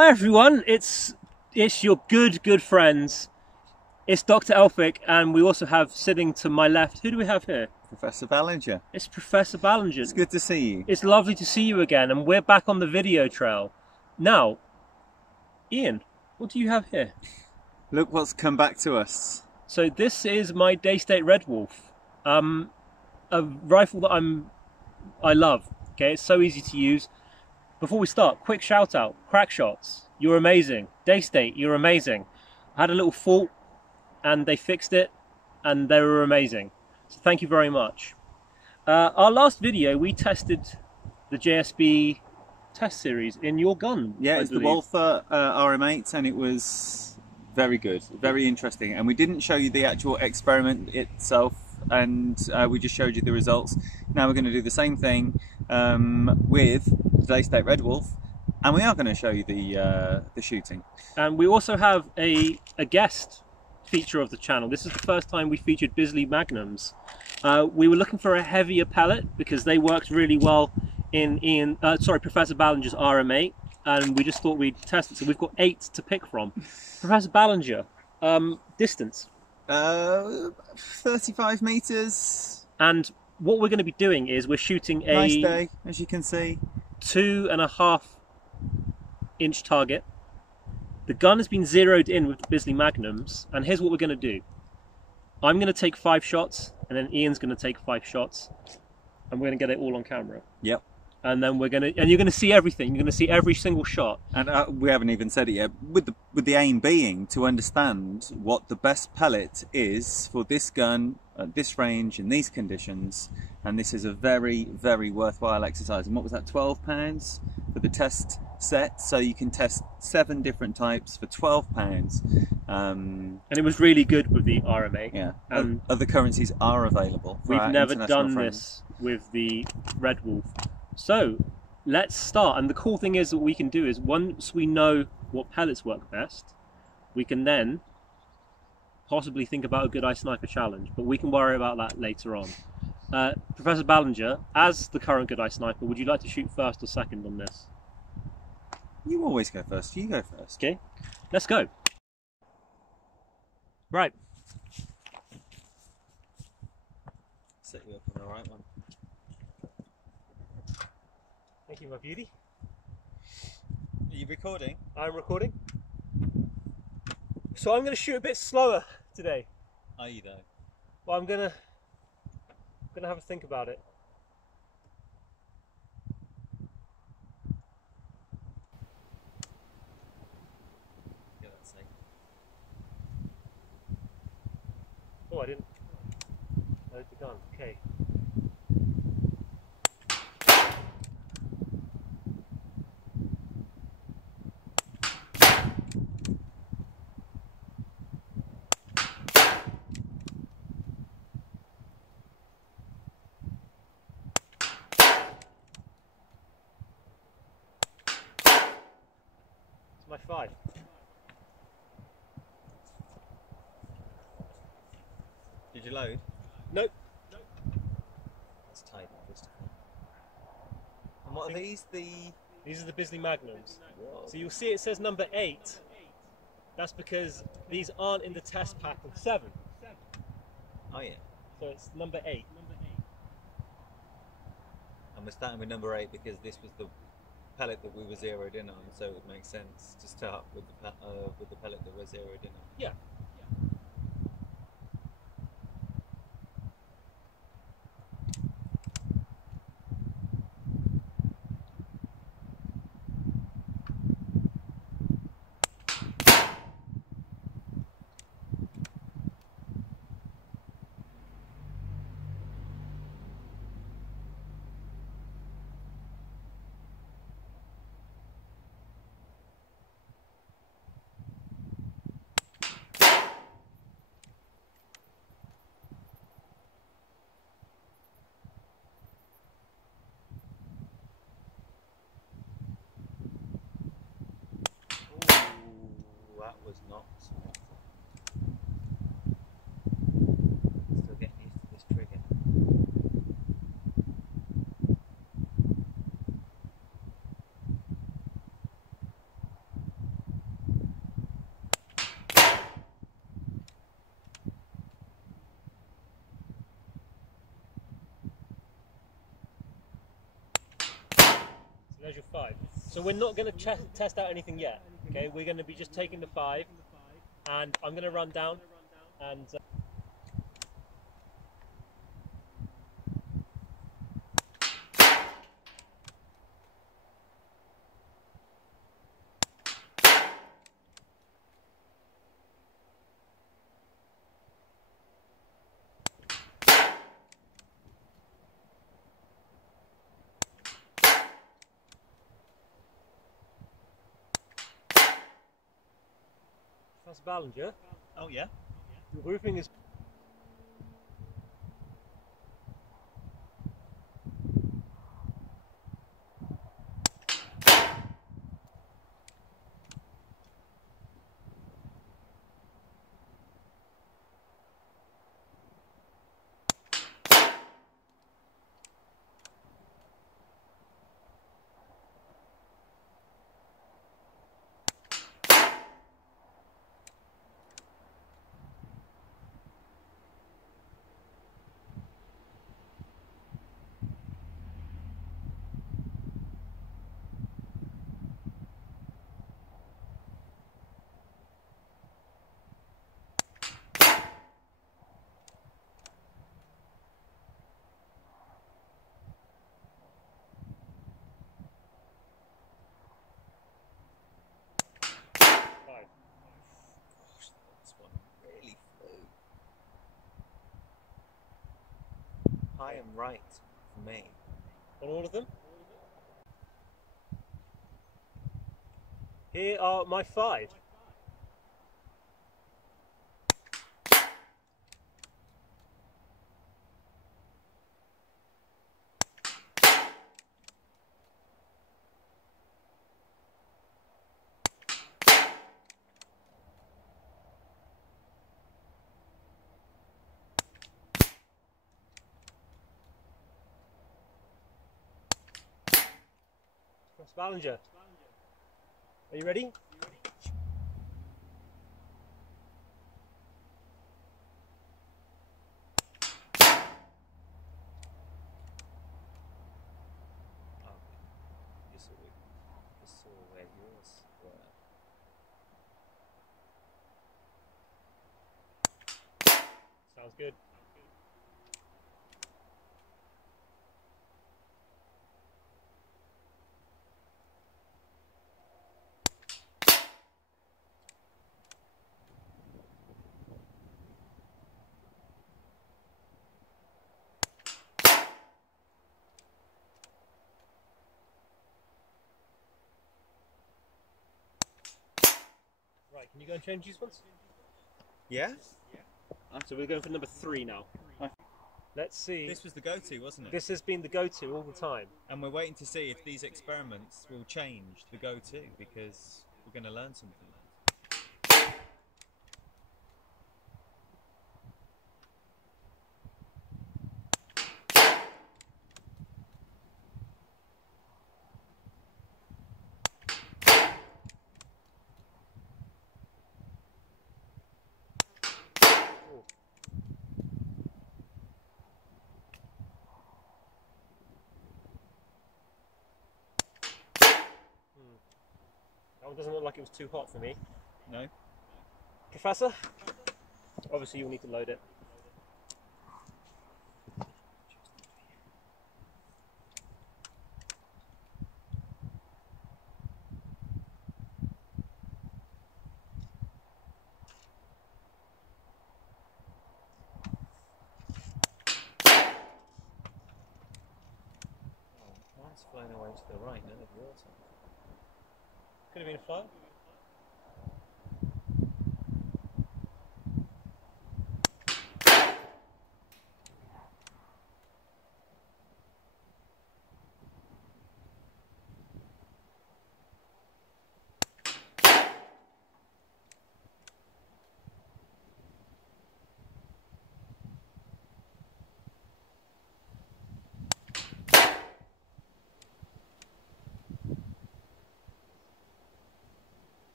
Hi everyone, it's your good friends. It's Dr. Elphick, and we also have sitting to my left, who do we have here? Professor Ballinger. It's Professor Ballinger. It's good to see you. It's lovely to see you again, and we're back on the video trail. Now, Ian, what do you have here? Look what's come back to us. So this is my Daystate Redwolf, a rifle that I love. Okay, it's so easy to use. Before we start, quick shout out, Crack Shots, you're amazing. Daystate, you're amazing. I had a little fault and they fixed it and they were amazing. So thank you very much. Our last video, we tested the JSB test series in your gun. Yeah, it's the Wolf RM8 and it was very good, very interesting. And we didn't show you the actual experiment itself, and we just showed you the results. Now we're going to do the same thing with the Daystate Redwolf, and we are going to show you the shooting. And we also have a guest feature of the channel. This is the first time we featured Bisley Magnums. We were looking for a heavier pellet because they worked really well in Professor Ballinger's RM8, and we just thought we'd test it. So we've got 8 to pick from. Professor Ballinger, distance? 35 meters. And what we're going to be doing is we're shooting a nice day, as you can see. 2.5 inch target. The gun has been zeroed in with the Bisley Magnums, and here's what we're going to do. I'm going to take 5 shots, and then Ian's going to take 5 shots, and we're going to get it all on camera. Yep. And then you're going to see everything. You're going to see every single shot. And we haven't even said it yet. With the aim being to understand what the best pellet is for this gun at this range in these conditions. And this is a very, very worthwhile exercise. And what was that? £12 for the test set. So you can test 7 different types for £12. And it was really good with the RM8. Yeah. And other currencies are available. We've never done this with the Redwolf. So let's start, and the cool thing is that what we can do is once we know what pellets work best, we can then possibly think about a good eye sniper challenge, but we can worry about that later on. Professor Ballinger, as the current good eye sniper, would you like to shoot first or second on this? You always go first. You go first. Okay, let's go. Right. Set you up on the right one. Thank you, my beauty. Are you recording? I'm recording. So I'm going to shoot a bit slower today. Are you though? Well, I'm going to have a think about it. Yeah, that's safe. Oh, I didn't load the gun. Okay. My 5. Did you load? Nope. That's tight, first of all. And what are these? These are the Bisley Magnums. Whoa. So you'll see it says number 8. That's because these aren't in the test pack of 7. Oh yeah. So it's number 8. And we're starting with number 8 because this was the pellet that we were zeroed in on, so it would make sense to start with the pellet that we're zeroed in on. Yeah. So we're not going to test out anything yet. Okay, we're going to be just taking the 5, and I'm going to run down and. That's Ballinger. Oh yeah. The roofing is. This one really flew. High and right for me. On all of them? Here are my 5. That's Ballinger. Are you ready? You saw where yours were. Sounds good. Right, can you go and change these ones? Yeah? So we're going for number 3 now. Let's see. This was the go-to, wasn't it? This has been the go-to all the time. And we're waiting to see if these experiments will change the go-to, because we're going to learn something. That one doesn't look like it was too hot for me. No? Professor? Obviously you'll need to load it. Mine's flown away to the right, none of yours. Could have been a flow.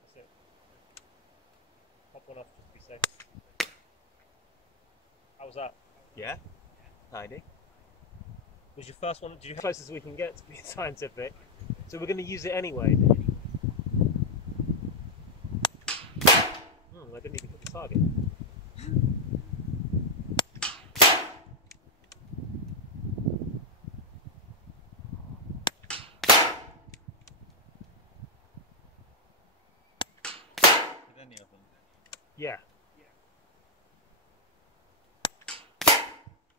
That's it. Pop one off just to be safe. How was that? Yeah? Tidy. was your first one. Did you close as we can get to being scientific? So we're going to use it anyway. I didn't even hit the target. Did any of them? Yeah.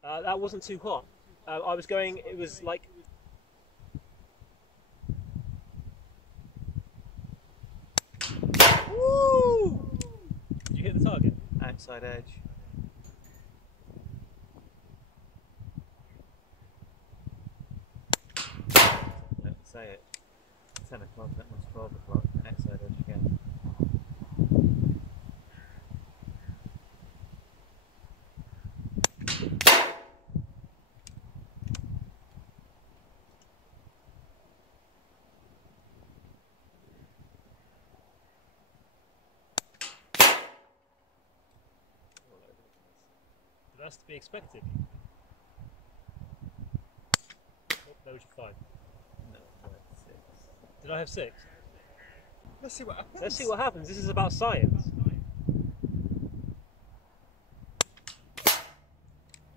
That wasn't too hot. I was going, it was like... Woo! Did you hit the target? Outside edge. Let's say it. 10 o'clock, that was 12 o'clock. Outside edge again. That's to be expected. Oh, that was your 5. No, I had 6. Did I have 6? Let's see what happens. Let's see what happens. This is about science.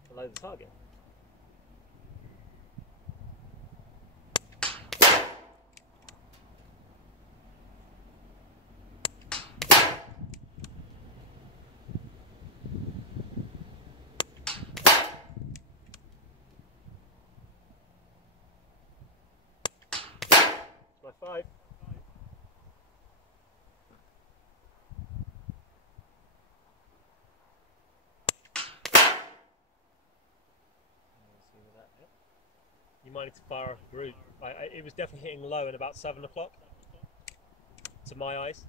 Below the target. My 5. You might need to fire a route. It was definitely hitting low at about 7 o'clock. To my eyes.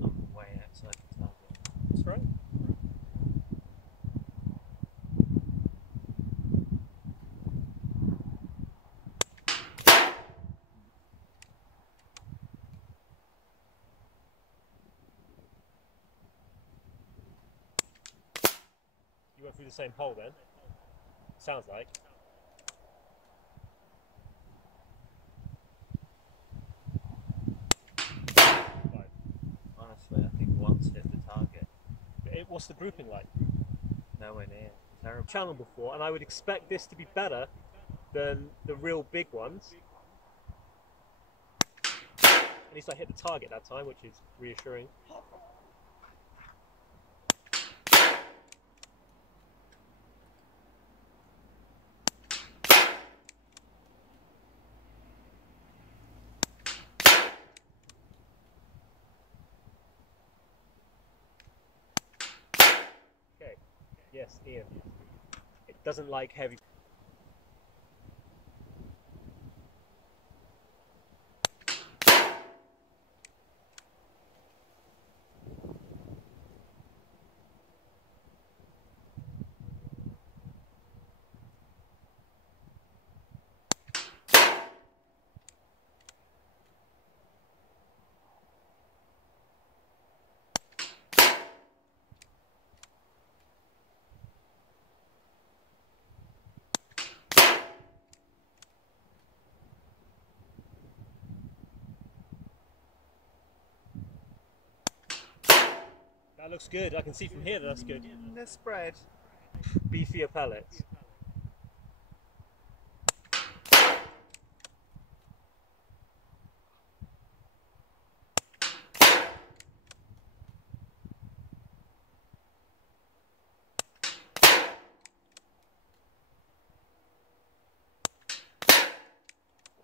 I'm way outside the target. That's right. You went through the same hole then? Sounds like. Right. Honestly, I think once hit the target. What's the grouping like? Nowhere near. Terrible. Channel before, and I would expect this to be better than the real big ones. At least I hit the target that time, which is reassuring. Okay, yes, Ian. It doesn't like heavy. That looks good. I can see from here that that's good. The spread. Beefier pellets.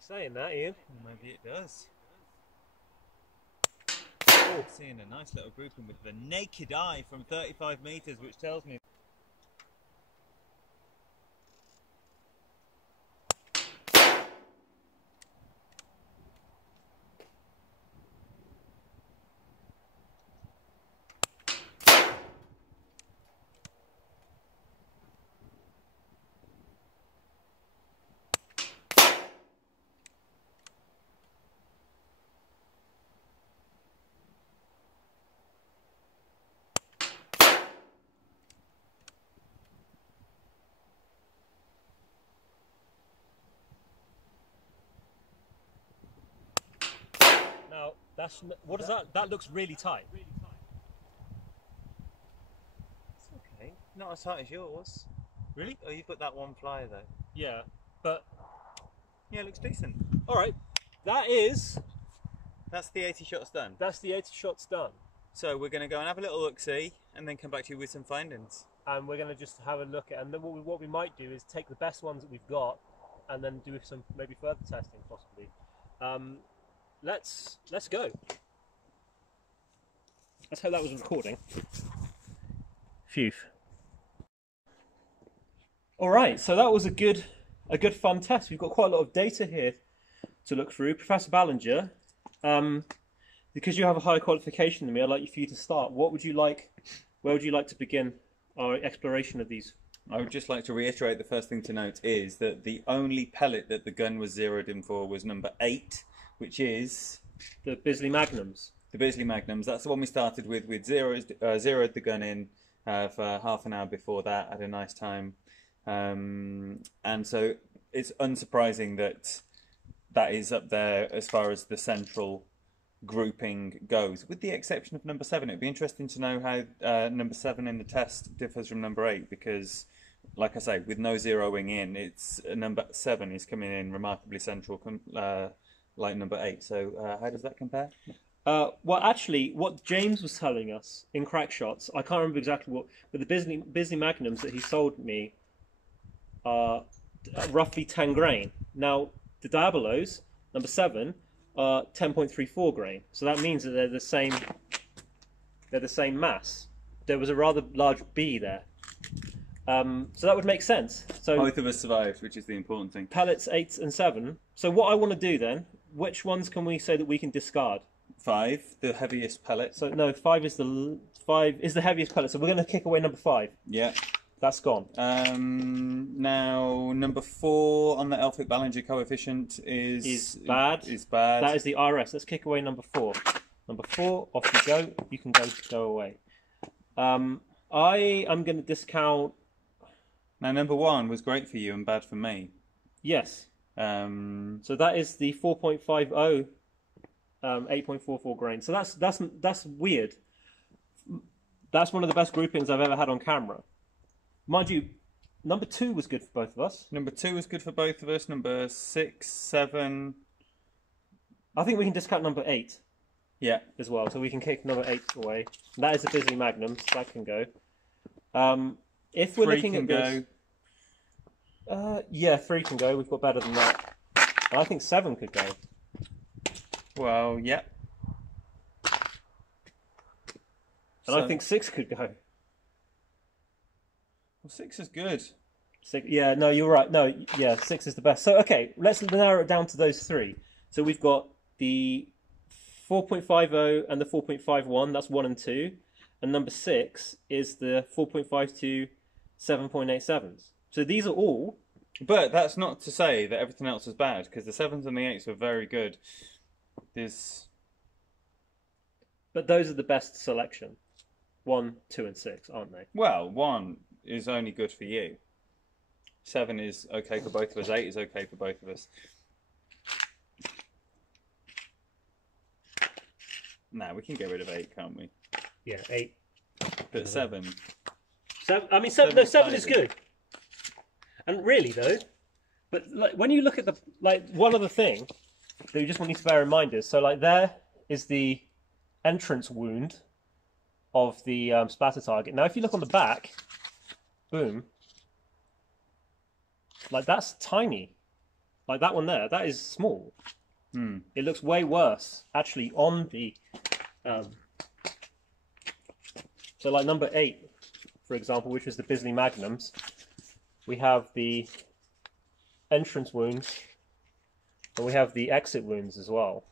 Saying that, Ian. Maybe it does. Oh. Seeing a nice little grouping with the naked eye from 35 metres, which tells me That's what is that? That looks really tight. It's okay. Not as tight as yours. Really? Oh, you've got that one flyer though. Yeah, but Yeah, it looks decent. all right. That's the 80 shots done. That's the 80 shots done. So we're going to go and have a little look-see and then come back to you with some findings. And we're going to just have a look at, and then what we might do is take the best ones that we've got, and then do some maybe further testing possibly. Let's go. Let's hope that was recording. Phew. All right, so that was a good fun test. We've got quite a lot of data here to look through. Professor Ballinger, because you have a higher qualification than me, I'd like for you to start. Where would you like to begin our exploration of these? I would just like to reiterate the first thing to note is that the only pellet that the gun was zeroed in for was number 8, which is the Bisley Magnums. The Bisley Magnums. That's the one we started with. We'd zeroed the gun in for half an hour before that. Had a nice time, and so it's unsurprising that is up there as far as the central grouping goes, with the exception of number 7. It'd be interesting to know how number 7 in the test differs from number 8, because, like I say, with no zeroing in, it's number 7 is coming in remarkably central, like number 8. So how does that compare? Well, actually, what James was telling us in crack shots, I can't remember exactly what, but the Bisley Magnums that he sold me are roughly 10 grain. Now, the Diabolos, number 7, are 10.34 grain. So that means that they're the same. They're the same mass. There was a rather large B there, so that would make sense. So both of us survived, which is the important thing. Pellets 8 and 7. So what I want to do then? Which ones can we say that we can discard? 5, the heaviest pellet. So no, 5 is the heaviest pellet. So we're going to kick away number 5. Yeah. That's gone. Now, number 4 on the Elphick-Ballinger coefficient is bad. Is bad. That is the RS. Let's kick away number 4. Number 4, off you go. You can go away. I am going to discount. Now, number 1 was great for you and bad for me. Yes. So that is the 4.50, 8.44 grain. So that's weird. That's one of the best groupings I've ever had on camera. Mind you, number 2 was good for both of us. Number 2 was good for both of us. Number 6, 7. I think we can discount number 8. Yeah. As well, so we can kick number 8 away. And that is the Bisley Magnum, so that can go. If we're looking at this, yeah, 3 can go. We've got better than that. And I think 7 could go. Well, yeah. And I think 6 could go. Well, 6 is good. 6, yeah, no, you're right. No, yeah, 6 is the best. So, okay, let's narrow it down to those 3. So we've got the 4.50 and the 4.51. That's 1 and 2. And number 6 is the 4.52, 7.87s. So these are all. But that's not to say that everything else is bad, because the 7s and the 8s are very good. But those are the best selection. 1, 2, and 6, aren't they? Well, 1 is only good for you. 7 is okay for both of us. 8 is okay for both of us. Nah, we can get rid of 8, can't we? Yeah, 8. But 7. I mean, 7 is good. And really, though, but like, when you look at one other thing that you just want you to bear in mind is, so like there is the entrance wound of the splatter target. Now, if you look on the back, boom, like that's tiny. Like that one there, that is small. It looks way worse, actually, on the... So like number 8, for example, which was the Bisley Magnums, we have the entrance wounds, and we have the exit wounds as well.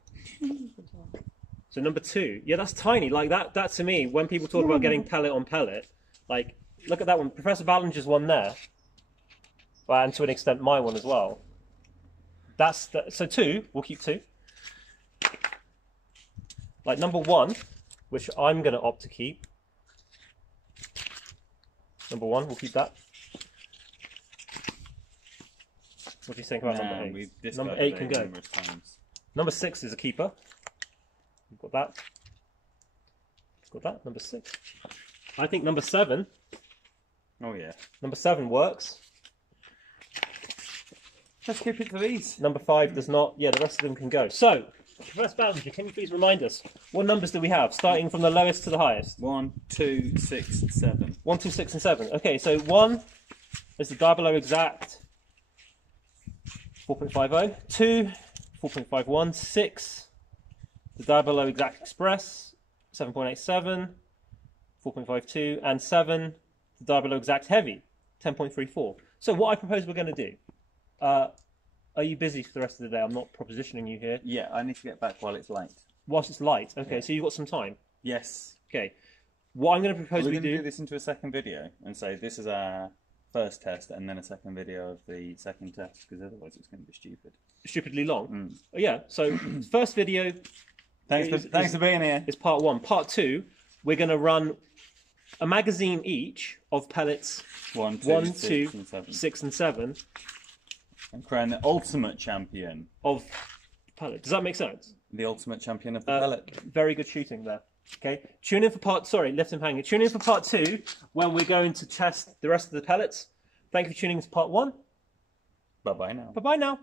So number 2, yeah, that's tiny. Like that to me, when people talk about getting pellet on pellet, like, look at that one. Professor Ballinger's one there, and to an extent my one as well. So 2, we'll keep 2. Like number 1, which I'm going to opt to keep. Number 1, we'll keep that. What do you think about number 8? Number 8 can go. Number 6 is a keeper. We've got that. Got that. Number 6. I think number 7. Oh yeah. Number 7 works. Let's keep it to these. Number 5 does not. Yeah, the rest of them can go. So, Professor Ballinger, can you please remind us what numbers do we have, starting from the lowest to the highest? 1, 2, 6, 7. 1, 2, 6, and 7. Okay, so 1 is the Diabolo exact 4.50. 2, 4.51. 6, the Diabolo exact express 7.87, 4.52, and 7, the Diabolo exact heavy 10.34. So what I propose we're going to do. Are you busy for the rest of the day? I'm not propositioning you here. Yeah, I need to get back while it's light. Whilst it's light. Okay, so you've got some time. Yes. Okay. What I'm going to propose We're we going to do. do this into a second video and say this is our first test and then a second video of the second test, because otherwise it's going to be stupid. Stupidly long. Yeah. So first video. Thanks for being here. Is part 1. Part 2, we're going to run a magazine each of pellets 1, 1, 2, 2, 6, and 7. 6, and 7 And crown the ultimate champion. of pellet. Does that make sense? The ultimate champion of the pellet. Very good shooting there. Okay. Tune in for part. Sorry, left him hanging. Tune in for part 2 when we're going to test the rest of the pellets. Thank you for tuning in to part 1. Bye bye now. Bye bye now.